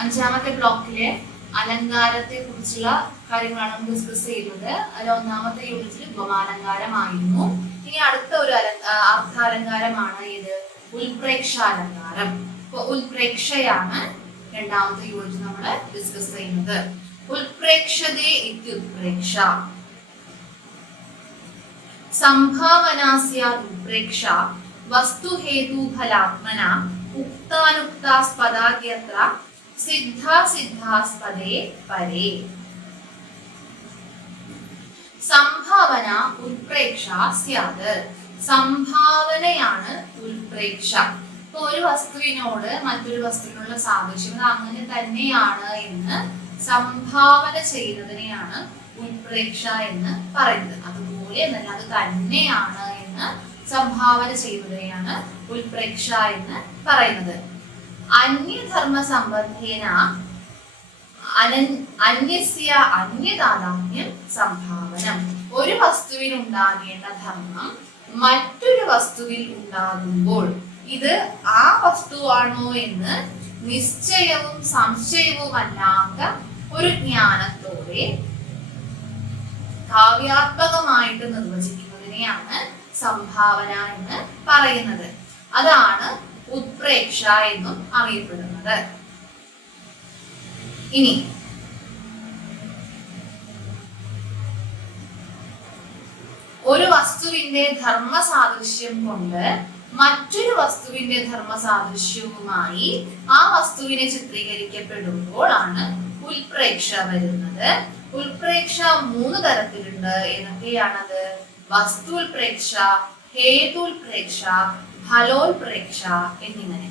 അഞ്ചാമത്തെ ബ്ലോക്കിലെ അലങ്കാരത്തെ കുറിച്ചുള്ള കാര്യങ്ങളാണ് നമ്മൾ ഡിസ്കസ് ചെയ്യുന്നത്. അതിൽ ഒന്നാമത്തെ യൂണിറ്റിൽ ഉപമാലങ്കാരമായിരുന്നു. ഇനി അടുത്ത ഒരു അർത്ഥാലങ്കാരമാണ് ഇത് ഉൽപ്രേക്ഷാലങ്കാരം. അപ്പൊ ഉൽപ്രേക്ഷയാണ് രണ്ടാമത്തെ യൂണിറ്റ് നമ്മൾ ഡിസ്കസ് ചെയ്യുന്നത്. ഉൽപ്രേക്ഷതേ ഇത്യുത്പ്രേക്ഷ സംഭാവനാസ്യ ഉൽപ്രേക്ഷ വസ്തുഹേതുഫലാത്മന ഉക്താനുക്താസ്പദാദ്യത്ര സിദ്ധാസിദ്ധാസ്പദേ പരേ. സംഭാവന ഉൽപ്രേക്ഷ സ്യാത്. സംഭാവനയാണ് ഉൽപ്രേക്ഷ. ഇപ്പൊ ഒരു വസ്തുവിനോട് മറ്റൊരു വസ്തുവിനുള്ള സാദൃശ്യം അത് അങ്ങനെ തന്നെയാണ് എന്ന് സംഭാവന ചെയ്യുന്നതിനെയാണ് ഉൽപ്രേക്ഷ എന്ന് പറയുന്നത്. അതുപോലെ എന്നല്ല, അത് തന്നെയാണ് എന്ന് സംഭാവന ചെയ്യുന്നതിനെയാണ് ഉൽപ്രേക്ഷ എന്ന് പറയുന്നത്. അന്യധർമ്മ സംബന്ധേന അന്യസ്യ അന്യതാദാത്മ്യം സംഭാവനം. ഒരു വസ്തുവിൽ ഉണ്ടാകേണ്ട ധർമ്മം മറ്റൊരു വസ്തുവിൽ ഉണ്ടാകുമ്പോൾ ഇത് ആ വസ്തുവാണോ എന്ന് നിശ്ചയവും സംശയവുമല്ലാത്ത ഒരു ജ്ഞാനത്തോടെ കാവ്യാത്മകമായിട്ട് നിർവചിക്കുന്നതിനെയാണ് സംഭാവന എന്ന് പറയുന്നത്. അതാണ് ഉത്പ്രേക്ഷ എന്നും അറിയപ്പെടുന്നത്. ഇനി ഒരു വസ്തുവിന്റെ ധർമ്മ സാദൃശ്യം കൊണ്ട് മറ്റൊരു വസ്തുവിന്റെ ധർമ്മ സാദൃശ്യവുമായി ആ വസ്തുവിനെ ചിത്രീകരിക്കപ്പെടുമ്പോൾ ആണ് ഉൽപ്രേക്ഷ വരുന്നത്. ഉൽപ്രേക്ഷ 3 തരത്തിലുണ്ട്. ഏതൊക്കെയാണത്? വസ്തുൽപ്രേക്ഷ, ഹേതുൽപ്രേക്ഷ, ഫലോൽപ്രേക്ഷ എന്നിങ്ങനെ.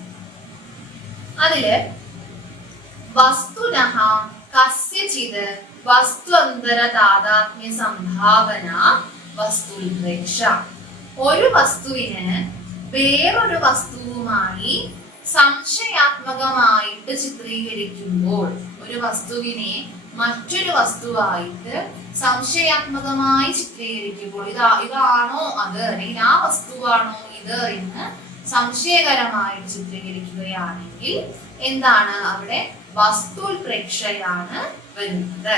അതില് വസ്തുനഃ കസ്യചിത് വസ്തുഅന്തര താദാത്മ്യ സംഭാവന വസ്തുൽപ്രേക്ഷ. ഒരു വസ്തുവിന് വേറൊരു വസ്തുവുമായി സംശയാത്മകമായിട്ട് ചിത്രീകരിക്കുമ്പോൾ, ഒരു വസ്തുവിനെ മറ്റൊരു വസ്തുവായിട്ട് സംശയാത്മകമായി ചിത്രീകരിക്കുമ്പോൾ ഇതാണോ അത്, അല്ലെങ്കിൽ ആ വസ്തുവാണോ ഇത് എന്ന് സംശയകരമായിട്ട് ചിത്രീകരിക്കുകയാണെങ്കിൽ എന്താണ് അവിടെ? വസ്തുൽപ്രേക്ഷയാണ് വരുന്നത്.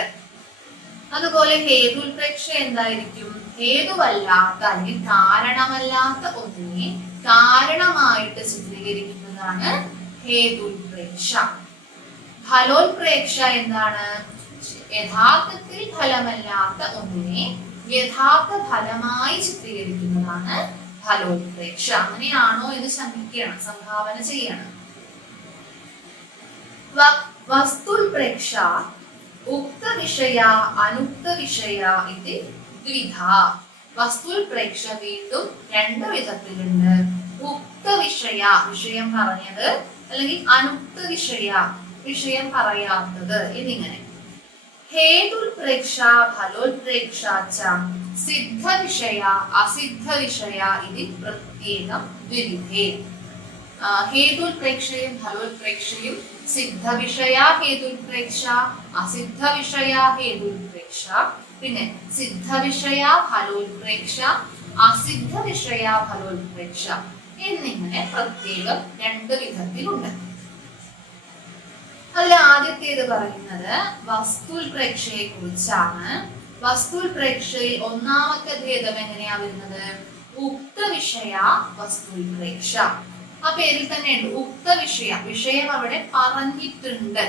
അതുപോലെ ഹേതുൽപ്രേക്ഷ എന്തായിരിക്കും? ഹേതുവല്ലാത്ത അല്ലെങ്കിൽ കാരണമല്ലാത്ത ഒന്നിനെ കാരണമായിട്ട് ചിത്രീകരിക്കുന്നതാണ് ഹേതുൽപ്രേക്ഷ. ഫലോൽപ്രേക്ഷ എന്താണ്? യഥാർത്ഥത്തിൽ ഫലമല്ലാത്ത ഒന്നിനെ യഥാർത്ഥ ഫലമായി ചിത്രീകരിക്കുന്നതാണ് ഫലോൽപ്രേക്ഷ. അങ്ങനെയാണോ എന്ന് ശങ്കിക്കണം, സംഭാവന ചെയ്യണം. വസ്തുൽപ്രേക്ഷ ഉക്ത വിഷയ അനുക്ത വിഷയ ഇത് ദ്വിധ. വസ്തുൽപ്രേക്ഷ വീണ്ടും 2 വിധത്തിലുണ്ട്. ഉക്ത വിഷയ, വിഷയം പറഞ്ഞത്, അല്ലെങ്കിൽ അനുക്ത വിഷയ, വിഷയം പറയാത്തത് എന്നിങ്ങനെ. ഹേതുൽപ്രേക്ഷ ഫലോൽപ്രേക്ഷ ച സിദ്ധ വിഷയ അസിദ്ധ വിഷയ ഇത് പ്രത്യേകം ദ്വിവിധേ. ഹേതുൽപ്രേക്ഷയും ഫലോൽപ്രേക്ഷയും സിദ്ധ വിഷയ ഹേതുൽപ്രേക്ഷ, അസിദ്ധ വിഷയ ഹേതുൽപ്രേക്ഷ, പിന്നെ സിദ്ധ വിഷയ ഫലോൽപ്രേക്ഷ, അസിദ്ധ വിഷയ ഫലോൽപ്രേക്ഷ എന്നിങ്ങനെ പ്രത്യേകം 2 വിധത്തിലുണ്ട്. അതിൽ ആദ്യത്തേത് പറയുന്നത് വസ്തുൽപ്രേക്ഷയെ കുറിച്ചാണ്. വസ്തുൽപ്രേക്ഷയിൽ ഒന്നാമത്തെ ഭേദം എങ്ങനെയാ വരുന്നത്? ഉക്ത വിഷയ വസ്തുൽപ്രേക്ഷ. ആ പേരിൽ തന്നെ ഉണ്ട് ഉക്ത വിഷയ, വിഷയം അവിടെ പറഞ്ഞിട്ടുണ്ട്.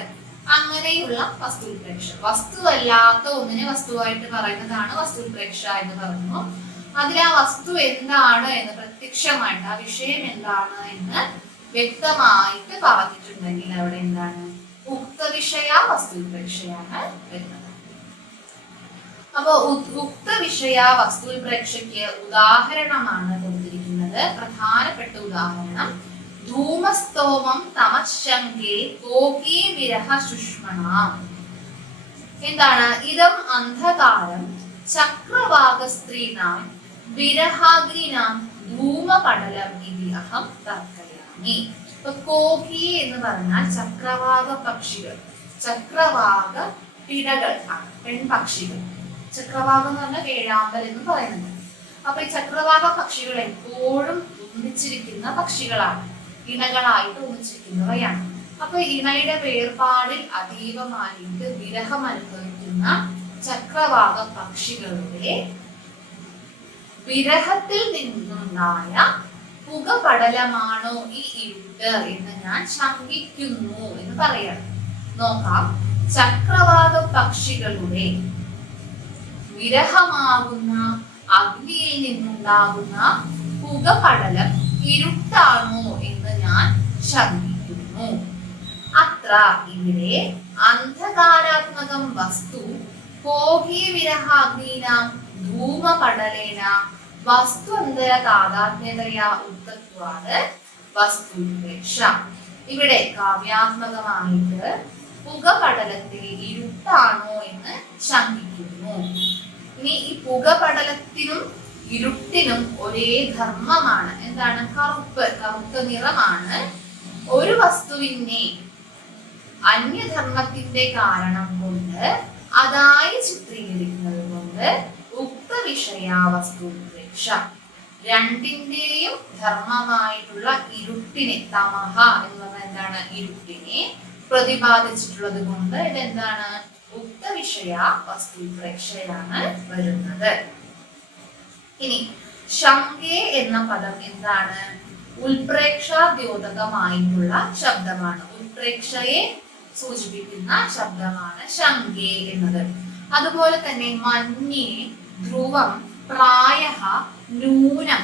അങ്ങനെയുള്ള വസ്തുൽപ്രേക്ഷ. വസ്തുവല്ലാത്ത ഒന്നിനെ വസ്തുവായിട്ട് പറയുന്നതാണ് വസ്തുൽപ്രേക്ഷ എന്ന് പറഞ്ഞു. അതിൽ ആ വസ്തു എന്താണ് എന്ന് പ്രത്യക്ഷമായിട്ട്, ആ വിഷയം എന്താണ് എന്ന് വ്യക്തമായിട്ട് പറഞ്ഞിട്ടുണ്ടെങ്കിൽ അവിടെ എന്താണ്? ഉക്തവിഷയ വസ്തു പ്രേക്ഷയാണ് വരുന്നത്. അപ്പൊ ഉക്തവിഷയ വസ്തു പ്രേക്ഷയ്ക്ക് ഉദാഹരണമാണ് കൊടുത്തിരിക്കുന്നത്. പ്രധാനപ്പെട്ട ഉദാഹരണം ധൂമസ്തോമം തമശങ്കേ ഗോപീ വിരഹ സുഷ്മണ. എന്താണ്? ഇതം അന്ധകാരം ചക്രവാകസ്ത്രീനാം വിരഹാഗ്നിനാം ധൂമപടലം ഇതി അഹം തർക്കയാമി. ഇപ്പൊ കോഹി എന്ന് പറഞ്ഞാൽ ചക്രവാക പക്ഷികൾ, ചക്രവാക പിടകൾ ആണ്, പെൺപക്ഷികൾ. ചക്രവാകം എന്ന് പറഞ്ഞാൽ വേഴാമ്പൽ എന്ന് പറയുന്നത്. അപ്പൊ ഈ ചക്രവാക പക്ഷികൾ എപ്പോഴും ഒന്നിച്ചിരിക്കുന്ന പക്ഷികളാണ്, ഇണകളായിട്ട് ഒന്നിച്ചിരിക്കുന്നവയാണ്. അപ്പൊ ഇണയുടെ വേർപാടിൽ അതീവമായിട്ട് വിരഹം അനുഭവിക്കുന്ന ചക്രവാക പക്ഷികളുടെ വിരഹത്തിൽ നിന്നുണ്ടായ പുകപടലമാണോ ഈ ഇരുട്ട് എന്ന് ഞാൻ ശങ്കിക്കുന്നു എന്ന് പറയണം. നോക്കാം. ചക്രവാക പക്ഷികളുടെ വിരഹമാകുന്ന അഗ്നിയിൽ നിന്നുണ്ടാകുന്ന പുകപടലം ഇരുട്ടാണോ എന്ന് ഞാൻ ശങ്കിക്കുന്നു. അത്ര ഇവിടെ അന്ധകാരാത്മകം വസ്തു കോഹി വിരഹാഗ്നീനാം ധൂമപടലേന വസ്തുന്തര താദാത്മ്യതയാ ഉക്തത്വാത് വസ്തുപ്രേക്ഷ. ഇവിടെ കാവ്യാത്മകമായിട്ട് പുകപടലത്തെ ഇരുട്ടാണോ എന്ന് ശങ്കിക്കുന്നു. ഇനി ഈ പുകപടലത്തിനും ഇരുട്ടിനും ഒരേ ധർമ്മമാണ്. എന്താണ്? കറുത്ത നിറമാണ്. ഒരു വസ്തുവിനെ അന്യധർമ്മത്തിന്റെ കാരണം കൊണ്ട് അതായി ചിത്രീകരിക്കുന്നത് കൊണ്ട് ഉക്ത വിഷയ വസ്തുപ്രേക്ഷ രണ്ടിന്റെയും ധർമ്മമായിട്ടുള്ള ഇരുട്ടിനെ, തമഹ എന്ന് പറഞ്ഞാൽ എന്താണ്? ഇരുട്ടിനെ പ്രതിപാദിച്ചിട്ടുള്ളത് കൊണ്ട് ഇതെന്താണ്? ഉക്ത വിഷയ വസ്തുപ്രേക്ഷയാണ് വരുന്നത്. ഇനി ശങ്കേ എന്ന പദം എന്താണ്? ഉൽപ്രേക്ഷാദ്യോതകമായിട്ടുള്ള ശബ്ദമാണ്. ഉൽപ്രേക്ഷയെ സൂചിപ്പിക്കുന്ന ശബ്ദമാണ് ശങ്കേ എന്നത്. അതുപോലെ തന്നെ മന്യേ, ധ്രുവം, പ്രായഃ, നൂനം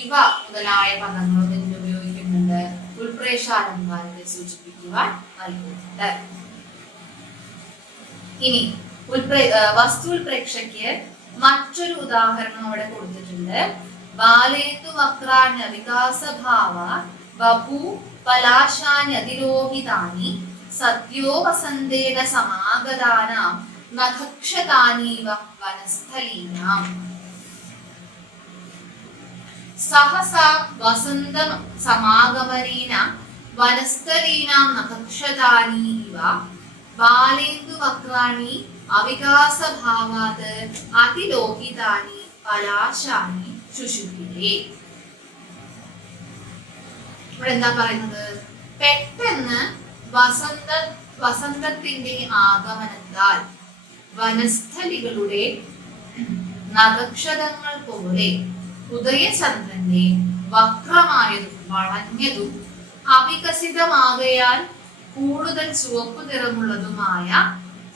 ഇവ മുതലായ പദങ്ങളും ഇതിൽ ഉപയോഗിക്കുന്നുണ്ട്. ഉൽപ്രേക്ഷാലങ്കാരത്തെ സൂചിപ്പിക്കുവാൻ നൽകുന്നുണ്ട്. ഇനി വസ്തുൽപ്രേക്ഷയ്ക്ക് മറ്റൊരു ഉദാഹരണം അവിടെ കൊടുത്തിട്ടുണ്ട്. ബാലേന്ദു വക്രാണ്യ വികാസഭാവ ബഭൂ പലാശാന്യതിരോഹിതാനി സദ്യോ വസന്തേന സമാഗതാനാം നഖക്ഷതാനീവ വനസ്ഥലീനാം. സഹസാ വസന്തം സമാഗമനേന വനസ്ഥലീനാം നഖക്ഷതാനി ഇവ ബാലേന്ദു വക്രാണി അവികാസഭാവാത് അതിലോഹിതാനി പലാശാനി ശുശുഭിരേ. ഇവിടെ എന്താ പറയുന്നത്? പെട്ടെന്ന് വസന്തത്തിന്റെ ആഗമനത്താൽ വനസ്ഥലികളുടെ നഖക്ഷതങ്ങൾ പോലെ ഉദയചന്ദ്രന്റെ വക്രമായതും വളഞ്ഞതും അവികസിതമാകയാൽ കൂടുതൽ ചുവപ്പ് നിറമുള്ളതുമായ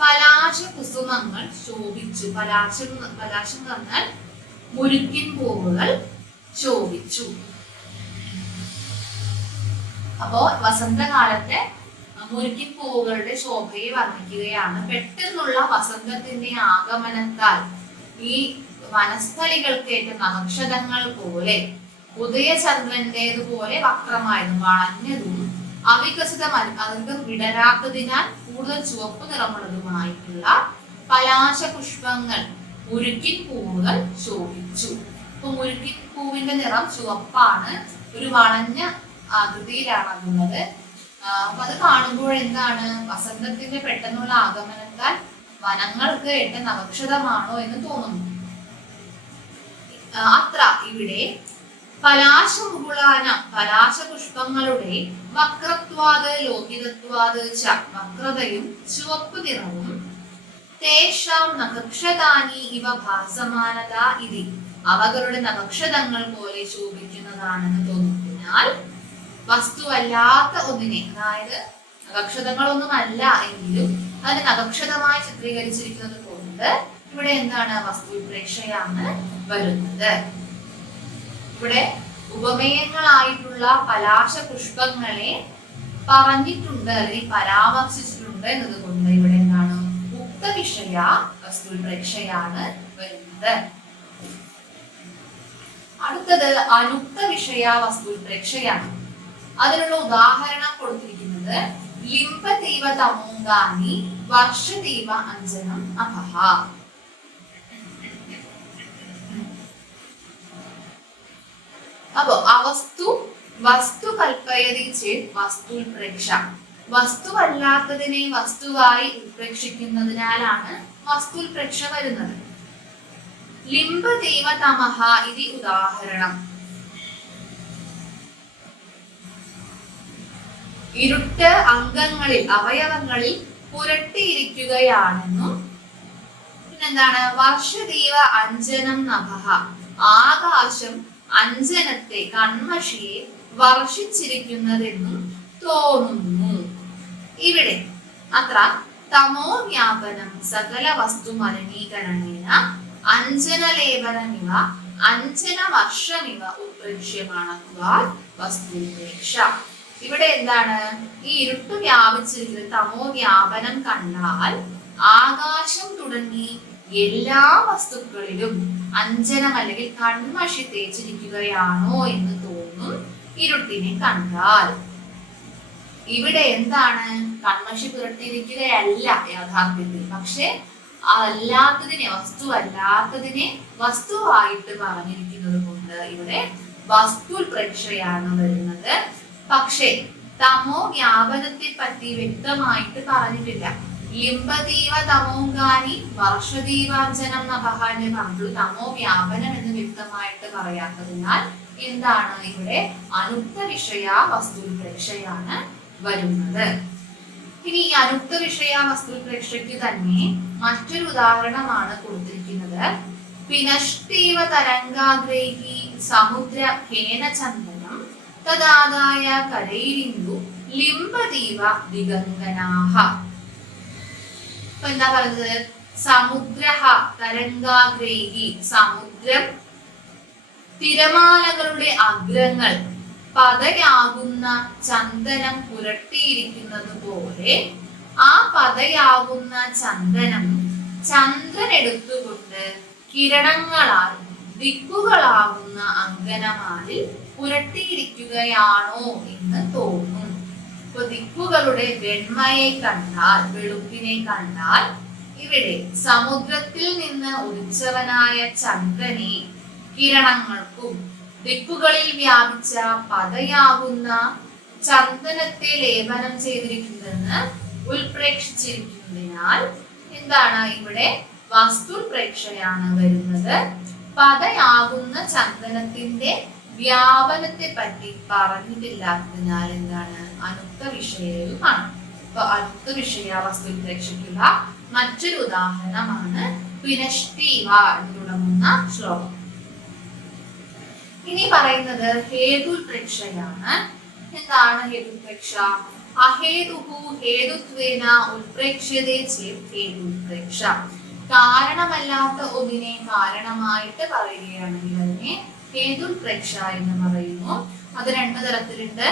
പലാശ കുസുമങ്ങൾ ശോഭിച്ചു. പലാശം പറഞ്ഞാൽ മുരുക്കിൻ പൂവുകൾ ശോഭിച്ചു. അപ്പോ വസന്തകാലത്തെ മുരുക്കിൻ പൂവുകളുടെ ശോഭയെ വർണ്ണിക്കുകയാണ്. പെട്ടെന്നുള്ള വസന്തത്തിന്റെ ആഗമനത്താൽ ഈ വനസ്ഥലികൾക്കേറ്റ നക്ഷതങ്ങൾ പോലെ ഉദയചന്ദ്രന്റേതുപോലെ വക്രമായതും വളഞ്ഞതും അവികസിതമല്ല വിടരാത്തതിനാൽ കൂടുതൽ ചുവപ്പ് നിറമുള്ളതുമായിട്ടുള്ള പലാശ പുഷ്പങ്ങൾ മുരുക്കിൻ പൂവുകൾ ശോഭിച്ചു. അപ്പൊ മുരുക്കിൻ പൂവിന്റെ നിറം ചുവപ്പാണ്, ഒരു വളഞ്ഞ ആകൃതിയിലാണ് അതുള്ളത്. അപ്പൊ അത് കാണുമ്പോൾ എന്താണ്? വസന്തത്തിന്റെ പെട്ടെന്നുള്ള ആഗമനത്താൽ വനങ്ങൾക്ക് ഏറ്റ നവക്ഷതമാണോ എന്ന് തോന്നുന്നു. അത്ര ഇവിടെ പലാശ പുഷ്പങ്ങളുടെ വക്രത്വാത് ലോഹിതത്വാത് ച വക്രതയും ചുവപ്പ് നിറവും തേഷാം നഖക്ഷതാനി ഇവ ഭാസമാനത ഇതി അവകളുടെ നക്ഷതങ്ങൾ പോലെ ശോഭിക്കുന്നതാണെന്ന് തോന്നുന്നതിനാൽ വസ്തുവല്ലാത്ത ഒന്നിനെ, അതായത് നക്ഷതങ്ങളൊന്നുമല്ല എങ്കിലും അതിനെ നക്ഷതമായി ചിത്രീകരിച്ചിരിക്കുന്നത് കൊണ്ട് ഇവിടെ എന്താണ്? വസ്തുപ്രേക്ഷയാണ് വരുന്നത്. ഇവിടെ ഉപമേയങ്ങളായിട്ടുള്ള പലാശ പുഷ്പങ്ങളെ പറഞ്ഞിട്ടുണ്ട് അല്ലെങ്കിൽ പരാമർശിച്ചിട്ടുണ്ട് എന്നതുകൊണ്ട് ഇവിടെ എന്താണ് ഉക്ത വിഷയ വസ്തുപ്രേക്ഷയാണ് വരുന്നത്. അടുത്തത് അനുക്ത വിഷയ വസ്തുപ്രേക്ഷയാണ്. അതിനുള്ള ഉദാഹരണം കൊടുത്തിരിക്കുന്നത് ലിംബതീവ തമോഗാനി വർഷതീവ അഞ്ജനം അഭഹ. അപ്പോ അവസ്തു വസ്തു കൽപ്പയതി ചേത് വസ്തുപ്രേക്ഷ. വസ്തുവല്ലാത്തതിനെ വസ്തുവായി ഉത്പ്രേക്ഷിക്കുന്നതിനാലാണ് വസ്തുപ്രേക്ഷ വരുന്നത്. ലിംബതീവ തമഹ ഇതി ഉദാഹരണം. ഇരുട്ട് അംഗങ്ങളിൽ അവയവങ്ങളിൽ പുരട്ടിയിരിക്കുകയാണെന്നും പിന്നെന്താണ് വർഷതീവ അഞ്ജനം നഭഃ ആകാശം അഞ്ജനത്തെ കൺമഷിയെ വർഷിച്ചിരിക്കുന്നതെന്നും തോന്നുന്നു. ഇവിടെ അത്ര തമോ വ്യാപനം സകല വസ്തു മലിനീകരണേന അഞ്ജനലേപനമിവ അഞ്ജനവർഷമിവ ഉത്പ്രേക്ഷ്യമാണത്വാൽ വസ്തുപ്രേക്ഷ. ഇവിടെ എന്താണ് ഈ ഇരുട്ട് വ്യാപിച്ചിരിക്കുന്ന തമോ വ്യാപനം കണ്ടാൽ ആകാശം തുടങ്ങി എല്ലാ വസ്തുക്കളിലും അഞ്ജനം അല്ലെങ്കിൽ കൺമഷി തേച്ചിരിക്കുകയാണോ എന്ന് തോന്നും ഇരുട്ടിനെ കണ്ടാൽ. ഇവിടെ എന്താണ് കൺമഷി പുരട്ടിയിരിക്കുകയല്ല യാഥാർത്ഥ്യത്തിൽ, പക്ഷെ അല്ലാത്തതിനെ വസ്തു അല്ലാത്തതിനെ വസ്തുവായിട്ട് പറഞ്ഞിരിക്കുന്നത് കൊണ്ട് ഇവിടെ വസ്തുപ്രേക്ഷയാണ് വരുന്നത്. പക്ഷേ തമോ വ്യാപനത്തെ പറ്റി വ്യക്തമായിട്ട് പറഞ്ഞിട്ടില്ല. ലിംബതീവ തമോഗാനി വർഷദീവാഞ്ജനം നഭഹാനെ പറഞ്ഞു. തമോ വ്യാപനം എന്ന് വ്യക്തമായിട്ട് പറയാത്തതിനാൽ എന്താണ് ഇവിടെ അനുക്ത വിഷയ വസ്തുപ്രേക്ഷയാണ് വരുന്നത്. ഇനി ഈ അനുക്ത വിഷയ വസ്തുപ്രേക്ഷയ്ക്ക് തന്നെ മറ്റൊരു ഉദാഹരണമാണ് കൊടുത്തിരിക്കുന്നത്. പിനഷ്ടീവ തരംഗാഗ്രൈഹി സമുദ്ര ഹേന ചന്ദനം തദാദായ കരൈരിന്ദു ലിംബതീവ ദിഗംഗനാഹ. ഇപ്പൊ എന്താ പറയുന്നത്? സമുദ്ര തരംഗാഗ്രൈഹി സമുദ്രം തിരമാലകളുടെ അഗ്രങ്ങൾ പതയാകുന്ന ചന്ദനം പുരട്ടിയിരിക്കുന്നത് പോലെ ആ പതയാകുന്ന ചന്ദനം ചന്ദ്രൻ എടുത്തുകൊണ്ട് കിരണങ്ങളാൽ ദിക്കുകളാകുന്ന അങ്കനമാലിൽ പുരട്ടിയിരിക്കുകയാണോ എന്ന് തോന്നും. ഇപ്പൊ ദിക്കുകളുടെ വെണ്മയെ കണ്ടാൽ, വെളുപ്പിനെ കണ്ടാൽ ഇവിടെ സമുദ്രത്തിൽ നിന്ന് ഉദിച്ചവനായ ചന്ദ്രനെ കിരണങ്ങൾക്കും ദിക്കുകളിൽ വ്യാപിച്ച പതയാകുന്ന ചന്ദനത്തെ ലേപനം ചെയ്തിരിക്കുന്നതെന്ന് ഉൾപ്രേക്ഷിച്ചിരിക്കുന്നതിനാൽ എന്താണ് ഇവിടെ വസ്തുപ്രേക്ഷയാണ് വരുന്നത്. പതയാകുന്ന ചന്ദനത്തിന്റെ വ്യാപനത്തെ പറ്റി പറഞ്ഞിട്ടില്ലാത്തതിനാൽ എന്താണ് അനുക്ത വിഷയവുമാണ്. അപ്പൊ അനുക്ത വിഷയ വസ്തുപ്രേക്ഷയ്ക്കുള്ള മറ്റൊരു ഉദാഹരണമാണ് പിനഷ്ടീവ എന്ന് തുടങ്ങുന്ന ശ്ലോകം. ഇനി പറയുന്നത് ഹേതുപ്രേക്ഷയാണ്. എന്താണ് ഹേതുപ്രേക്ഷ? അഹേതുഹു ഹേതുത്വേന ഉത്പ്രേക്ഷ്യതേ ചേത് ഹേതുപ്രേക്ഷ. കാരണമല്ലാത്ത ഒന്നിനെ കാരണമായിട്ട് പറയുകയാണെങ്കിൽ അതിനെ ഹേതുപ്രേക്ഷ എന്ന് പറയുന്നു. അത് രണ്ടു തരത്തിലുണ്ട്.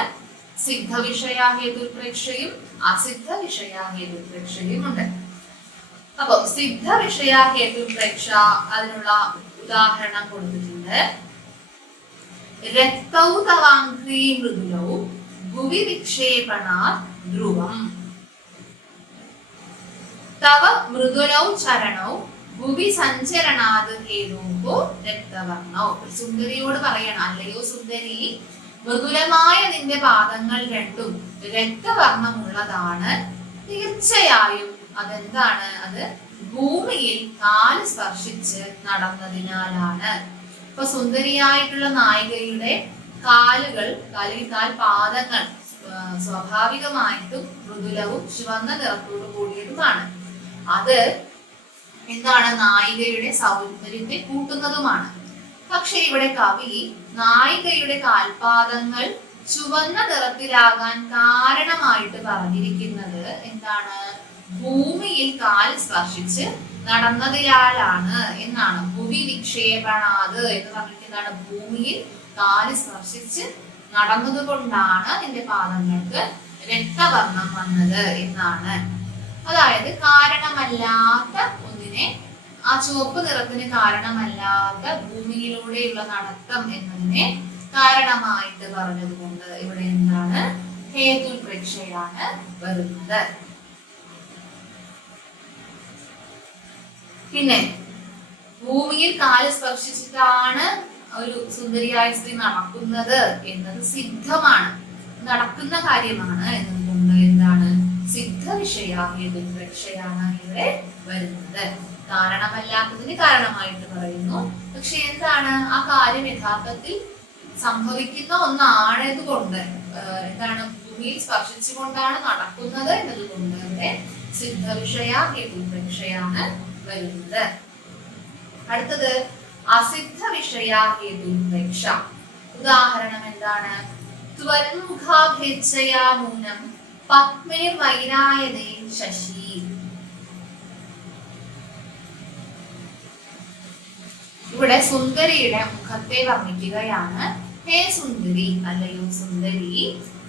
സിദ്ധ വിഷയ ഹേതുപ്രേക്ഷയും അസിദ്ധ വിഷയ ഹേതുപ്രേക്ഷയും ഉണ്ട്. അപ്പൊ സിദ്ധ വിഷയ ഹേതുപ്രേക്ഷ അതിനുള്ള ഉദാഹരണം കൊടുത്തിട്ടുണ്ട്. രക്തൗ തവാംഘ്രീ മൃദുലൗ ഭുവി വിക്ഷേപണാത് ധ്രുവം തവ മൃദുലൗ ചരണൗ ഭുവി സഞ്ചരണാത് ഹേതുഹോ രക്തവർണ്ണൗ. സുന്ദരിയോട് പറയണം, അല്ലയോ സുന്ദരി, മൃദുലമായ നിന്റെ പാദങ്ങൾ രണ്ടും രക്തവർണ്ണമുള്ളതാണ്. തീർച്ചയായും അതെന്താണ്? അത് ഭൂമിയിൽ കാല് സ്പർശിച്ച് നടന്നതിനാലാണ്. ഇപ്പൊ സുന്ദരിയായിട്ടുള്ള നായികയുടെ കാലുകൾ അല്ലെങ്കിൽ കാൽപാദങ്ങൾ സ്വാഭാവികമായിട്ടും മൃദുലവും ചുവന്ന നിറത്തോടു കൂടിയതുമാണ്. അത് എന്താണ്? നായികയുടെ സൗന്ദര്യത്തെ കൂട്ടുന്നതുമാണ്. പക്ഷെ ഇവിടെ കവി നായികയുടെ കാൽപാദങ്ങൾ ചുവന്ന നിറത്തിലാകാൻ കാരണമായിട്ട് പറഞ്ഞിരിക്കുന്നത് എന്താണ്? ഭൂമിയിൽ കാൽ സ്പർശിച്ച് നടന്നതിനാലാണ് എന്നാണ്. ഭുവി വിക്ഷേപണാത് എന്ന് പറഞ്ഞിട്ട് എന്താണ്? ഭൂമിയിൽ കാല് സ്പർശിച്ച് നടന്നത് കൊണ്ടാണ് നിന്റെ പാദങ്ങൾക്ക് രക്തവർണം വന്നത് എന്നാണ്. അതായത് കാരണമല്ലാത്ത ഒന്നിനെ, ആ ചുവപ്പ് നിറത്തിന് കാരണമല്ലാത്ത ഭൂമിയിലൂടെയുള്ള നടത്തം എന്നതിനെ കാരണമായിട്ട് പറഞ്ഞതുകൊണ്ട് ഇവിടെ എന്താണ്? ഹേതുപ്രേക്ഷയാണ് വരുന്നത്. പിന്നെ ഭൂമിയിൽ കാല് സ്പർശിച്ചിട്ടാണ് ഒരു സുന്ദരിയായ സ്ത്രീ നടക്കുന്നത് എന്നത് സിദ്ധമാണ്, നടക്കുന്ന കാര്യമാണ് എന്നതുകൊണ്ട് എന്താണ്? സിദ്ധ വിഷയ ഹേതുപ്രേക്ഷയാണ് ഇവിടെ വരുന്നത്. കാരണമല്ലാത്തതിന് കാരണമായിട്ട് പറയുന്നു. പക്ഷെ എന്താണ് ആ കാര്യം യഥാർത്ഥത്തിൽ സംഭവിക്കുന്ന ഒന്നാണതുകൊണ്ട്, എന്താണ് ഭൂമിയിൽ സ്പർശിച്ചുകൊണ്ടാണ് നടക്കുന്നത് എന്നതുകൊണ്ട് ഇവിടെ സിദ്ധ വിഷയ ഹേതുപ്രേക്ഷയാണ് വരുന്നത്. അടുത്തത് അസിദ്ധ വിഷയ ഹേതുപ്രേക്ഷ. ഉദാഹരണം എന്താണ്? ത്വന്മുഖാഭേച്ഛയാ മൂനം പത്മേർ വൈരായതേ ശശി. ഇവിടെ സുന്ദരിയുടെ മുഖത്തെ വർണ്ണിക്കുകയാണ്. ഹേ സുന്ദരി, അല്ലയോ സുന്ദരി,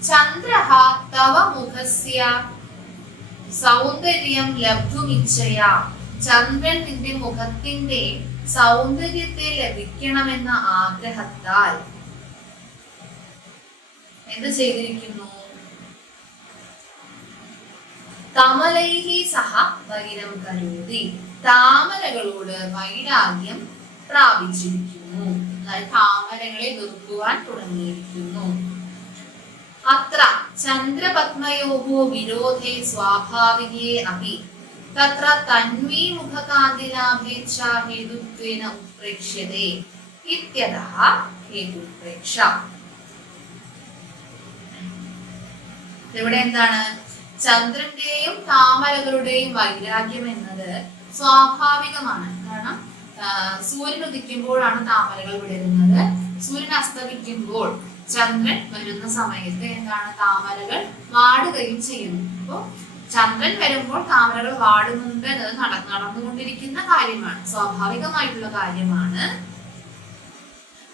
ചന്ദ്രഃ തവ മുഖസ്യ സൗന്ദര്യം ലബ്ധുമിച്ഛയ. ചന്ദ്രൻ നിന്റെ മുഖത്തിന്റെ സൗന്ദര്യത്തെ ലഭിക്കണമെന്ന ആഗ്രഹത്താൽ എന്ത് ചെയ്തിരിക്കുന്നു? കമലൈഹി സഹ വൈരം കരോതി. താമരകളോട് വൈരാഗ്യം പ്രാപിച്ചിരിക്കുന്നു. അതായത് താമരകളെ വെറുക്കുവാൻ തുടങ്ങിയിരിക്കുന്നു. അത്ര ചന്ദ്രപത്മയോഹോ വിരോധേ സ്വാഭാവികേ അപി തത്ര തന്വീ മുഖകാന്തിലാഭേച്ഛാ ഹേതുത്വേന ഉത്പ്രേക്ഷ്യതേ ഇത്യതഃ ഹേതുപ്രേക്ഷ. ഇവിടെ എന്താണ്? ചന്ദ്രന്റെയും താമരകളുടെയും വൈരാഗ്യം എന്നത് സ്വാഭാവികമാണ്. കാരണം സൂര്യൻ ഉദിക്കുമ്പോഴാണ് താമരകൾ വിടരുന്നത്. സൂര്യൻ അസ്തമിക്കുമ്പോൾ ചന്ദ്രൻ വരുന്ന സമയത്ത് എന്താണ്? താമരകൾ വാടുകയും ചെയ്യുന്നു. അപ്പോ ചന്ദ്രൻ വരുമ്പോൾ താമരകൾ വാടുന്നുണ്ട് എന്നത് നടന്നുകൊണ്ടിരിക്കുന്ന കാര്യമാണ്, സ്വാഭാവികമായിട്ടുള്ള കാര്യമാണ്.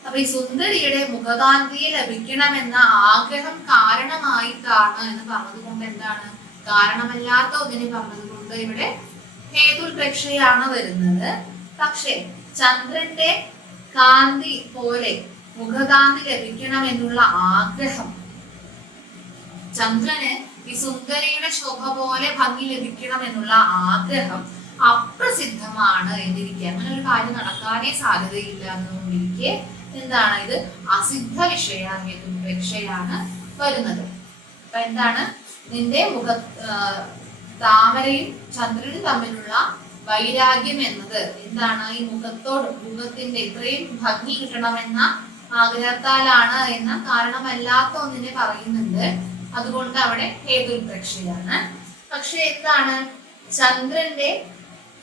അപ്പൊ ഈ സുന്ദരിയുടെ മുഖകാന്തിയെ ലഭിക്കണമെന്ന ആഗ്രഹം കാരണമായിട്ടാണ് എന്ന് പറഞ്ഞതുകൊണ്ട് എന്താണ്? കാരണമല്ലാത്ത ഒന്നിനെ പറഞ്ഞതുകൊണ്ട് ഇവിടെ ഹേതുപ്രേക്ഷയാണ് വരുന്നത്. പക്ഷെ ചന്ദ്രന്റെ കാന്തി പോലെ മുഖകാന്തി ലഭിക്കണം എന്നുള്ള ആഗ്രഹം, ചന്ദ്രന് ഈ സുന്ദരിയുടെ ശോഭ പോലെ ഭംഗി ലഭിക്കണം എന്നുള്ള ആഗ്രഹം അപ്രസിദ്ധമാണ് എന്നിരിക്കെ, അങ്ങനെ ഒരു കാര്യം നടക്കാനേ സാധ്യതയില്ല എന്നുകൊണ്ടിരിക്കെ എന്താണ്? ഇത് അസിദ്ധ വിഷയ ഹേതുപ്രേക്ഷയാണ് വരുന്നത്. അപ്പൊ എന്താണ്? നിന്റെ താമരയും ചന്ദ്രനും തമ്മിലുള്ള വൈരാഗ്യം എന്നത് എന്താണ്? ഈ മുഖത്തിന്റെ ഇത്രയും ഭംഗി കിട്ടണമെന്ന ആഗ്രഹത്താലാണ് എന്ന കാരണമല്ലാത്ത ഒന്നിനെ പറയുന്നുണ്ട്. അതുകൊണ്ട് അവിടെ ഹേതുപ്രേക്ഷയാണ്. പക്ഷെ എന്താണ്?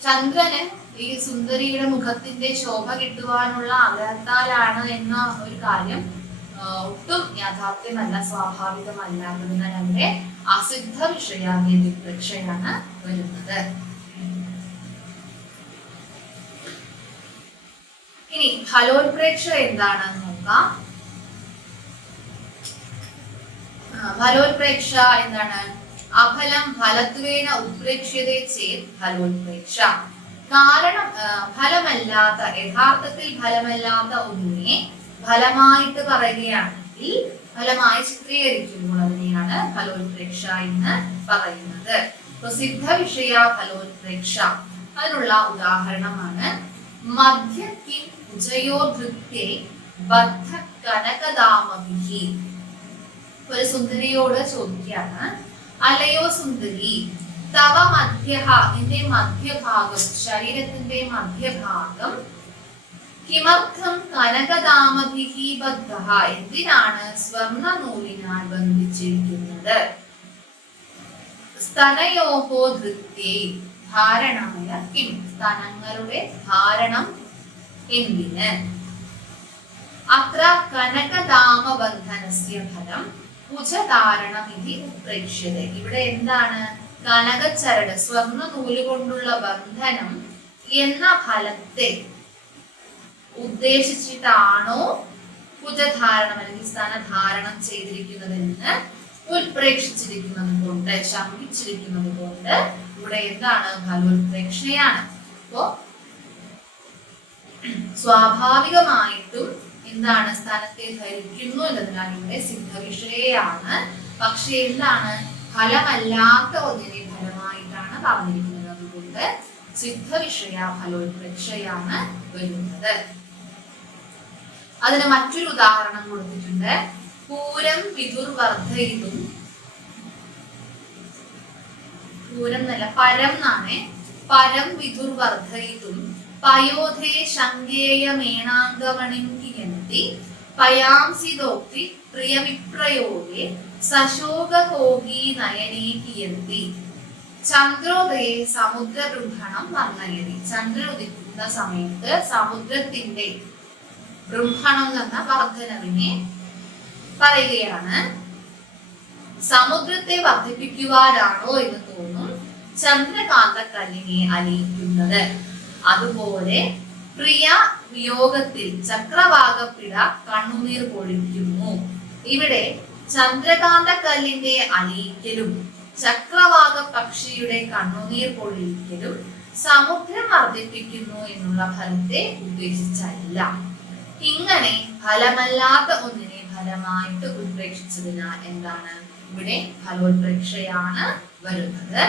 ചന്ദ്രന് ഈ സുന്ദരിയുടെ മുഖത്തിന്റെ ശോഭ കിട്ടുവാനുള്ള ആഗ്രഹത്താലാണ് എന്ന ഒരു കാര്യം ഒട്ടും യാഥാർത്ഥ്യമല്ല, സ്വാഭാവികമല്ലാത്തതിനാൽ അവിടെ അസിദ്ധ വിഷയ ഹേതുപ്രേക്ഷയാണ് വരുന്നത്. ഇനി ഫലോത്പ്രേക്ഷ എന്താണെന്ന് നോക്കാം. ഫലോത്പ്രേക്ഷ എന്താണ്? അഫലം ഫലത്വേന ഉത്പ്രേക്ഷ്യതേ ചേത് ഫലോത്പ്രേക്ഷ. കാരണം ഫലമല്ലാത്ത, യഥാർത്ഥത്തിൽ ഫലമല്ലാത്ത ഒന്നിനെ ഫലമായിട്ട് പറയുകയാണെങ്കിൽ, ഫലമായി ചിത്രീകരിക്കുമ്പോൾ അതിനെയാണ് ഫലോത്പ്രേക്ഷ എന്ന് പറയുന്നത്. പ്രസിദ്ധ വിഷയ ഫലോത്പ്രേക്ഷ. അതിനുള്ള ഉദാഹരണമാണ് മധ്യക്കിം ഉജയോധൃത്യേ ബദ്ധ കനകദാമഭിഹി. ഒരു സുന്ദരിയോട് ചോദിക്കുകയാണ്, അലയോ സുന്ദരി, തവ മധ്യഃ, നിന്റെ മധ്യഭാഗം, ശരീരത്തിന്റെ മധ്യഭാഗം, കിമർത്ഥം കനകദാമഭിഹി ബദ്ധഃ, എന്തിനാണ് സ്വർണ്ണ നൂലിനാൽ ബന്ധിച്ചിരിക്കുന്നത്? സ്തനയോഹോ ധൃത്യേ, ധാരണമായ കിം, സ്തനങ്ങളുടെ ധാരണം എന്തിന്? അത്ര കനകദാമബന്ധനസ്യ ഫലം ഭുജധാരണം ഇതി ഉത്പ്രേക്ഷ്യത. ഇവിടെ എന്താണ്? കനകച്ചരട്, സ്വർണ്ണ നൂല് കൊണ്ടുള്ള ബന്ധനം എന്ന ഫലത്തെ ഉദ്ദേശിച്ചിട്ടാണോ ഭുജധാരണം അല്ലെങ്കിൽ സ്തനധാരണം ചെയ്തിരിക്കുന്നതെന്ന് ഉത്പ്രേക്ഷിച്ചിരിക്കുന്നത് കൊണ്ട്, ശമിച്ചിരിക്കുന്നത് കൊണ്ട് ഇവിടെ എന്താണ്? ഫലോത്പ്രേക്ഷയാണ്. അപ്പോ സ്വാഭാവികമായിട്ടും എന്താണ്? സ്ഥാനത്തെ ധരിക്കുന്നു എന്നതിനാൽ ഇവിടെ സിദ്ധവിഷയാണ്. പക്ഷെ എന്താണ്? ഫലമല്ലാത്ത ഒന്നിനെ ഫലമായിട്ടാണ് പറഞ്ഞിരിക്കുന്നത്. അതുകൊണ്ട് സിദ്ധവിഷയ ഫലോത്പ്രേക്ഷയാണ് വരുന്നത്. അതിന് മറ്റൊരു ഉദാഹരണം കൊടുത്തിട്ടുണ്ട്. പൂരം വിദുർവർദ്ധയിതും, പൂരം എന്നല്ല പരം എന്നാണ്, പരം വിദുർവർദ്ധയിതും പയോധേ ശങ്കേയമേണാംഗമണിം കിയന്തി പയാംസിദോക്തി പ്രിയവിപ്രയോഗേ സശോകകോഹീ നയനേ കിയന്തി ചന്ദ്രോദയെ സമുദ്രബൃംഭണം വർണ്ണയതി. ചന്ദ്രൻ ഉദിക്കുന്ന സമയത്ത് സമുദ്രത്തിന്റെ ബൃംഭണം എന്ന വർദ്ധനവിനെ പറയുകയാണ്. സമുദ്രത്തെ വർദ്ധിപ്പിക്കുവാനാണോ എന്ന് തോന്നും ചന്ദ്രകാന്തക്കല്ലിനെ അലിയിക്കുന്നത്. അതുപോലെ പ്രിയ വിയോഗത്തിൽ ചക്രവാകപ്പിട കണ്ണുനീർ പൊഴിക്കുന്നു. ഇവിടെ ചന്ദ്രകാന്തക്കല്ലിന്റെ അലിയിക്കലും ചക്രവാക പക്ഷിയുടെ കണ്ണുനീർ പൊഴിക്കലും സമുദ്രം വർദ്ധിപ്പിക്കുന്നു എന്നുള്ള ഫലത്തെ ഉദ്ദേശിച്ചല്ല. ഇങ്ങനെ ഫലമല്ലാത്ത ഒന്നിനെ ഫലമായിട്ട് ഉത്പ്രേക്ഷിച്ചതിനാൽ എന്താണ്? ഇവിടെ ഫലോത്പ്രേക്ഷയാണ് വരുന്നത്.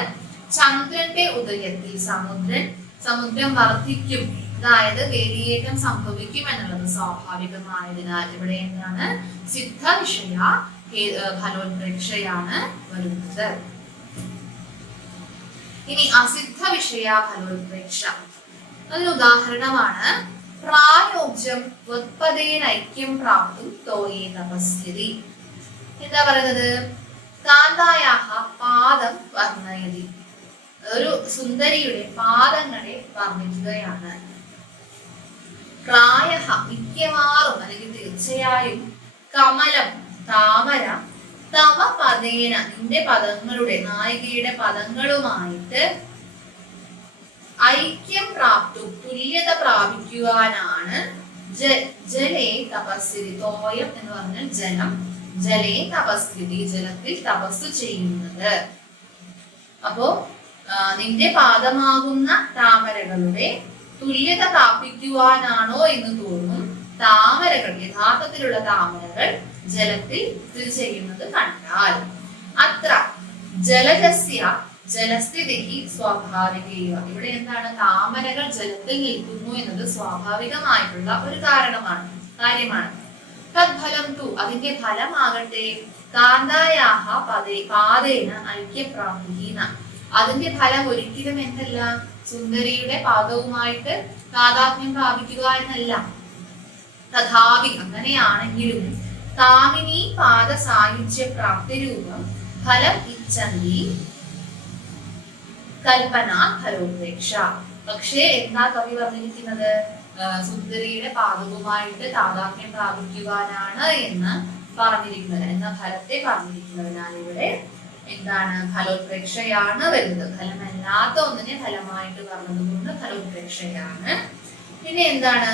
ചന്ദ്രന്റെ ഉദയത്തിൽ സമുദ്രം വർദ്ധിക്കും, അതായത് വേലിയേറ്റം സംഭവിക്കും എന്നുള്ളത് സ്വാഭാവികമായതിനാൽ ഇവിടെ എന്താണ്? സിദ്ധവിഷയ ഫലോത്പ്രേക്ഷയാണ് വരുന്നത്. ഇനി അസിദ്ധ വിഷയ ഫലോത്പ്രേക്ഷ, അതിന് ഉദാഹരണമാണ് പ്രായോജ്യം വത്പദേനൈക്യം പ്രാപ്തും തോയേ തപസ്യതി. എന്താ പറയുന്നത്? കാന്തായാഹ പാദം വർണ്ണയതി, ഒരു സുന്ദരിയുടെ പാദങ്ങളെ വർണ്ണിക്കുകയാണ്. പ്രായഃ മിക്കവാറും അല്ലെങ്കിൽ തീർച്ചയായും കമലം താമര തവ പദേന നിന്റെ പദങ്ങളുടെ, നായികയുടെ പദങ്ങളുമായിട്ട് ഐക്യം പ്രാപ്തു തുല്യത പ്രാപിക്കുവാനാണ് ജലേ തപസ്സിതി. തോയം എന്ന് പറഞ്ഞാൽ ജലം, ജലേ തപസ്സിതി ജലത്തിൽ തപസ് ചെയ്യുന്നത്. അപ്പോ നിന്റെ പാദമാകുന്ന താമരകളുടെ തുല്യത പ്രാപിക്കുവാനാണോ എന്ന് തോന്നും. താമരകൾ, യഥാർത്ഥത്തിലുള്ള താമരകൾ ജലത്തിൽ സ്ഥിതി ചെയ്യുന്നത് കണ്ടാൽ അത്ര ജലജസ്യ ജലസ്ഥിതി സ്വാഭാവികീയ. ഇവിടെ എന്താണ്? താമരകൾ ജലത്തിൽ നിൽക്കുന്നു എന്നത് സ്വാഭാവികമായിട്ടുള്ള ഒരു കാര്യമാണ്. തദ്ഫലം തു അതിന്റെ ഫലമാകട്ടെ കാന്തായാഹ പാദേന ഐക്യപ്രാപ്തിഹീന. അതിന്റെ ഫലം ഒരിക്കലും എന്തല്ല? സുന്ദരിയുടെ പാദവുമായിട്ട് താദാത്മ്യം പ്രാപിക്കുക എന്നല്ല. തഥാപി അങ്ങനെയാണെങ്കിലും കാമിനി പാദ സായുജ്യ പ്രാപ്തി രൂപം ഫലം ഇച്ഛന്തി കൽപ്പന ഫലോപേക്ഷ. പക്ഷേ എന്താ കവി പറഞ്ഞിരിക്കുന്നത്? സുന്ദരിയുടെ പാദവുമായിട്ട് താദാത്മ്യം പ്രാപിക്കുവാനാണ് എന്ന് പറഞ്ഞിരിക്കുന്നത്, എന്ന ഫലത്തെ പറഞ്ഞിരിക്കുന്നതിനാൽ ഇവിടെ എന്താണ്? ഫലോപേക്ഷയാണ് വരുന്നത്. ഫലമല്ലാത്ത ഒന്നിനെ ഫലമായിട്ട് പറഞ്ഞത് കൊണ്ട് ഫലോപേക്ഷയാണ്. പിന്നെ എന്താണ്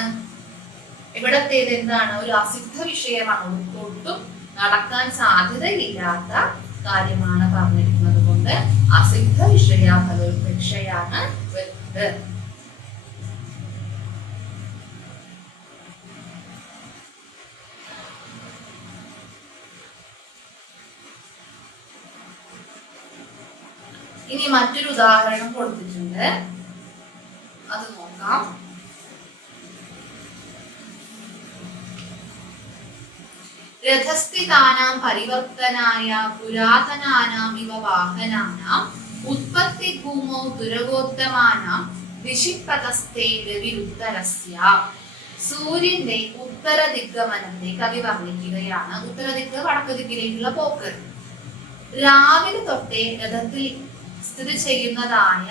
ഇവിടത്തേത്? എന്താണ്? ഒരു അസിദ്ധ വിഷയമാണ്, ഒട്ടും നടക്കാൻ സാധ്യതയില്ലാത്ത കാര്യമാണ് പറഞ്ഞിരിക്കുന്നത് കൊണ്ട് അസിദ്ധ വിഷയ ഫലോപേക്ഷയാണ് വരുന്നത്. ഇനി മറ്റൊരു ഉദാഹരണം കൊടുത്തിട്ടുണ്ട്, അത് നോക്കാം. രഥസ്ഥിതാനാം പരിവർത്തനായ പുരാതനാനാം ഇവ വാഹനാനാം ഉത്പത്തി ഭൂമോ ദുരഗോത്തമാനാം ദിശിപതസ്തേ രവിരുത്തരസ്യ. സൂര്യന്റെ ഉത്തര ദിഗ്ഗമനത്തെ കവി വർണ്ണിക്കുകയാണ്. ഉത്തര ദിക്ക് വടക്ക് ദിക്കിലേക്കുള്ള പോക്ക്. രാവിലെ തൊട്ടേ രഥത്തിൽ സ്ഥിതി ചെയ്യുന്നതായ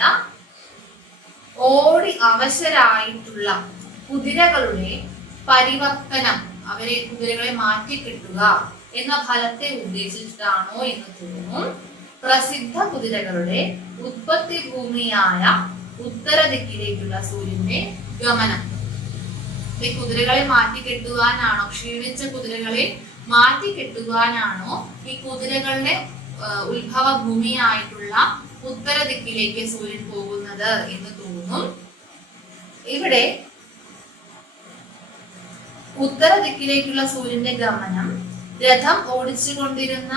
ഓടി അവശരായിട്ടുള്ള കുതിരകളുടെ പരിവർത്തനം, അവരെ കുതിരകളെ മാറ്റിക്കിട്ടുക എന്ന ഫലത്തെ ഉദ്ദേശിച്ചിട്ടാണോ എന്ന് തോന്നും. പ്രസിദ്ധ കുതിരകളുടെ ഉത്പത്തി ഭൂമിയായ ഉത്തര ദിക്കിലേക്കുള്ള സൂര്യന്റെ ഗമനം. ഈ കുതിരകളെ മാറ്റിക്കെട്ടുവാനാണോ? ക്ഷീണിച്ച കുതിരകളെ മാറ്റി കെട്ടുവാനാണോ ഈ കുതിരകളുടെ ഉത്ഭവ ഭൂമിയായിട്ടുള്ള ഉത്തര ദിക്കിലേക്ക് സൂര്യൻ പോകുന്നത് എന്ന് തോന്നും. ഇവിടെ ഉത്തര ദിക്കിലേക്കുള്ള സൂര്യന്റെ ഗമനം രഥം ഓടിച്ചുകൊണ്ടിരുന്ന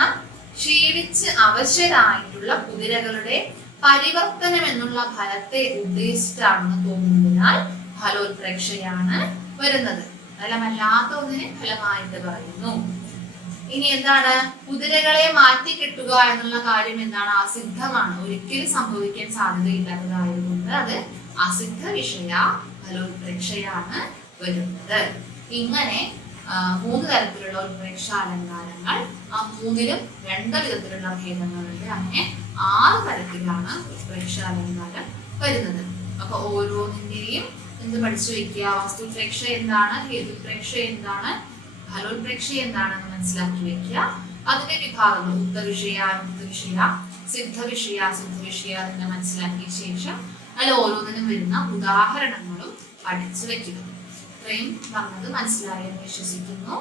ക്ഷീണിച്ച് അവശരായിട്ടുള്ള കുതിരകളുടെ പരിവർത്തനം എന്നുള്ള ഫലത്തെ ഉദ്ദേശിച്ചിട്ടാണെന്ന് തോന്നുന്നതിനാൽ ഫലോത്പ്രേക്ഷയാണ് വരുന്നത്. ഫലമല്ലാത്ത ഒന്നിനെ ഫലമായിട്ട് പറയുന്നു. ഇനി എന്താണ്? കുതിരകളെ മാറ്റി കെട്ടുക എന്നുള്ള കാര്യം എന്താണ്? അസിദ്ധമാണ്, ഒരിക്കലും സംഭവിക്കാൻ സാധ്യതയില്ലാത്തതായതുകൊണ്ട് അത് അസിദ്ധ വിഷയ ഫലോത്പ്രേക്ഷയാണ് വരുന്നത്. ഇങ്ങനെ 3 തരത്തിലുള്ള ഉത്പ്രേക്ഷാലങ്കാരങ്ങൾ, ആ 3ലും 2 വിധത്തിലുള്ള ഭേദങ്ങളുണ്ട്. അങ്ങനെ 6 തരത്തിലാണ് ഉത്പ്രേക്ഷാലങ്കാരം വരുന്നത്. അപ്പൊ ഓരോന്നിന്റെയും എന്ത് പഠിച്ചു വെക്കുക? വസ്തുപ്രേക്ഷ എന്താണ്, ഹേതുപ്രേക്ഷ എന്താണ്, ഫലോത്പ്രേക്ഷ എന്താണെന്ന് മനസ്സിലാക്കി വെക്കുക. അതിന്റെ വിഭാഗങ്ങൾ ഉത്തവിഷയ, അനുക്തവിഷയ, സിദ്ധവിഷയ, സിദ്ധവിഷയ എന്ന് മനസ്സിലാക്കിയ ശേഷം അതിൽ ഓരോന്നിനും വരുന്ന ഉദാഹരണങ്ങളും പഠിച്ചു വെക്കുക. ഇത്രയും പറഞ്ഞത് മനസ്സിലായെന്ന് വിശ്വസിക്കുന്നു.